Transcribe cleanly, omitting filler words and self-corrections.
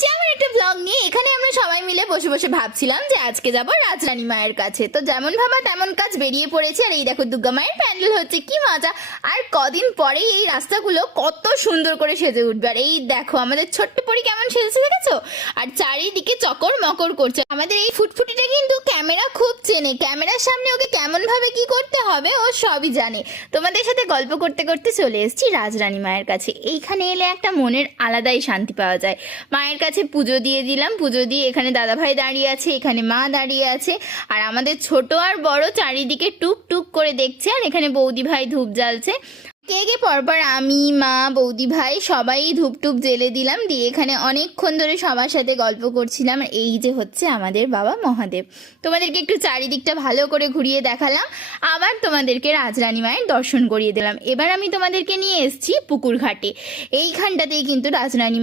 এসেছি আমার একটা ব্লগ নিয়ে। এখানে আমরা সবাই মিলে বসে বসে ভাবছিলাম যে আজকে যাব রাজরানী মায়ের কাছে। তো যেমন ভাবা তেমন কাজ, বেরিয়ে পড়েছি। আর এই দেখো দুর্গা মায়ের প্যান্ডেল হচ্ছে, কি মজা। আর কদিন পরেই এই রাস্তাগুলো কত সুন্দর করে সেজে উঠবে। আর এই দেখো আমাদের ছোট্ট পরি কেমন সেজেছে দেখেছো, আর চারিদিকে চকর মকর করছে। আমাদের এই ফুটফুটিটা কিন্তু ক্যামেরা খুব চেনে, ক্যামেরার সামনে ওকে কেমন ভাবে কি করতে হবে ও সবই জানে। তোমাদের সাথে গল্প করতে করতে চলে এসেছি রাজরানী মায়ের কাছে। এইখানে এলে একটা মনের আলাদাই শান্তি পাওয়া যায়। মায়ের কাছে পুজো দিয়ে দিলাম, পুজো দিয়ে এখানে দাদাভাই দাঁড়িয়ে আছে, এখানে মা দাঁড়িয়ে আছে, আর আমাদের ছোট আর বড় চারিদিকে টুক টুক করে দেখছে। আর এখানে বৌদি ভাই ধূপ জ্বালছে। কে কে পরপর আমি, মা, বৌদি ভাই সবাই ধূপ টুপ জেলে দিলাম, দিয়ে এখানে অনেকক্ষণ ধরে সবার সাথে গল্প করছিলাম। আর এই যে হচ্ছে আমাদের বাবা মহাদেব। তোমাদেরকে একটু চারিদিকটা ভালো করে ঘুরিয়ে দেখালাম, আবার তোমাদেরকে রাজরানী মায়ের দর্শন করিয়ে দিলাম। এবার আমি তোমাদেরকে নিয়ে এসেছি পুকুর ঘাটে। এইখানটাতেই কিন্তু রাজরানী